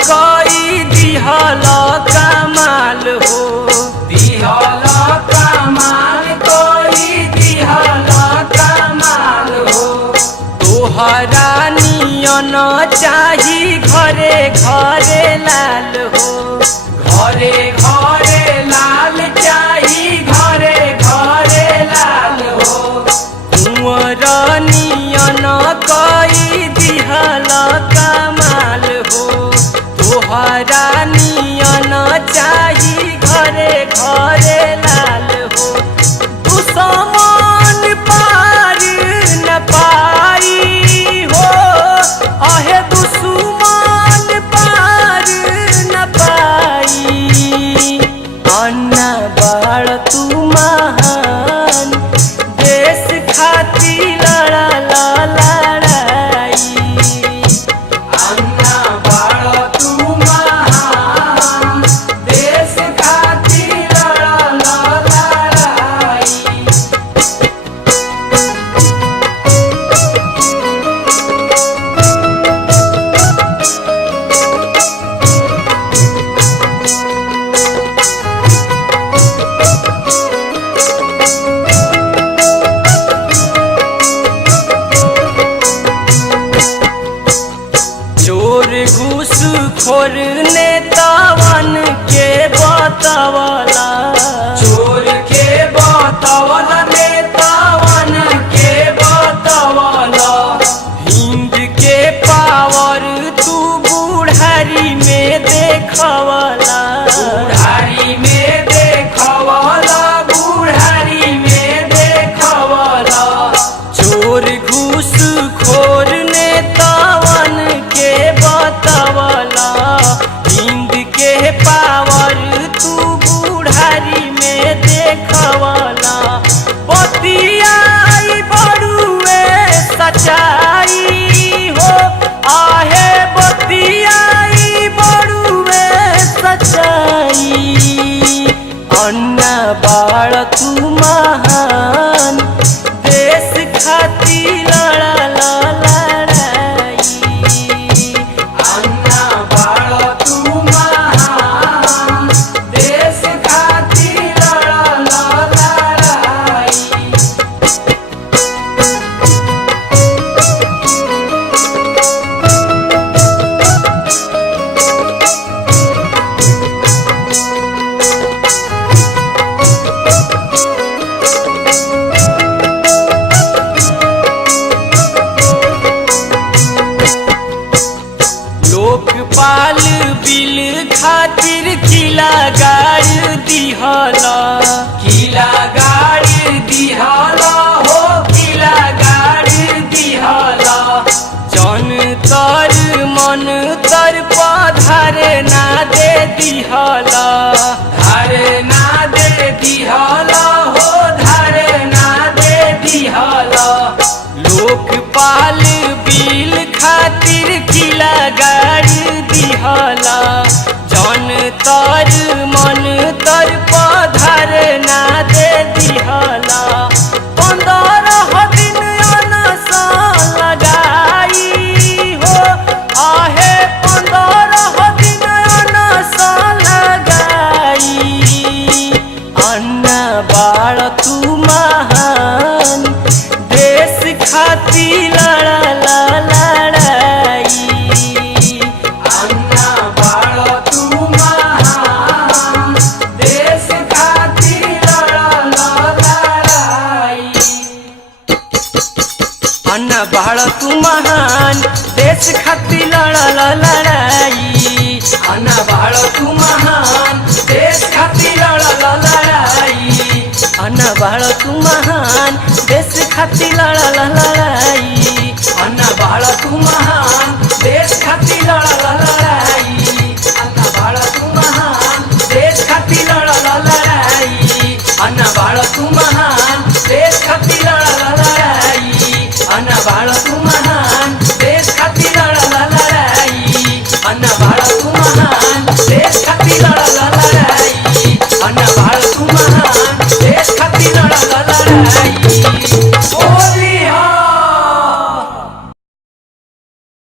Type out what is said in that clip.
कई दिहल कमाल हो, दिहल कमाल कोई दिहल कमाल हो। तोहरा नियन चाही घरे घरे लाल हो, घरे घरे लाल चाही घरे घरे लाल हो। कुंवर नियन कई दिहल कमाल हो, तोहरा नियन चाही घरे घरे लाल हो। दुश्मन पार न पाई हो, आहे दुश्मन पार न पाई। अन्ना बाड़ तू महान, देश खातिर लड़ला लड़ाई। अन्ना बाड़ तू महान, देश खातिर लड़ल लड़ाई। चोर घूसखोर नेतावन के बतवला, चोर के बतवल नेतावन के बतवल। हिंद के पावर तू बुढ़ारी में देखवला, बुढ़ारी में देखवल, बुढ़ारी में देखवल। चोर घूसखोर नेतावन के बतवला, हिंद के पावर तू बुढ़ारी में देखवला। बतियाई बड़ुए सच्चाई हो, आहे बतियाई बड़ुए सच्चाई। अन्ना बाड़ तू महान, देश खातिर लड़ला लड़ाई। अन्ना बाड़ तू महान, देश खातिर लड़ल लड़ाई। लोकपाल बिल खातिर किला गाड़ दिहला, किला गाड़ी दिहल हो, किला गाड़ी दिहल। जनतर मन तर पधारे ना दे दिहला, धारे ना दे दिहल हो, धारे ना दे दिहल। लोकपाल बिल खातिर किला गाड़ दिहला, जनतर मन तर पधारे ना दे दिहला। 15 दिन अनशन लगाई हो, आहे 15 दिन अनशन लगाई। अन्ना बाड़ तू महान, देश खातिर लड़ला लड़ाई। अन्ना बाड़ तू महान, देश खातिर लड़ल लड़ाई। अन्ना बाड़ तू महान, देश खातिर लड़ला लड़ाई। अन्ना बाड़ तू महान, देश खातिर लड़ल लड़ाई। अन्ना बाड़ तू महान, देश खातिर लड़ला लड़ाई।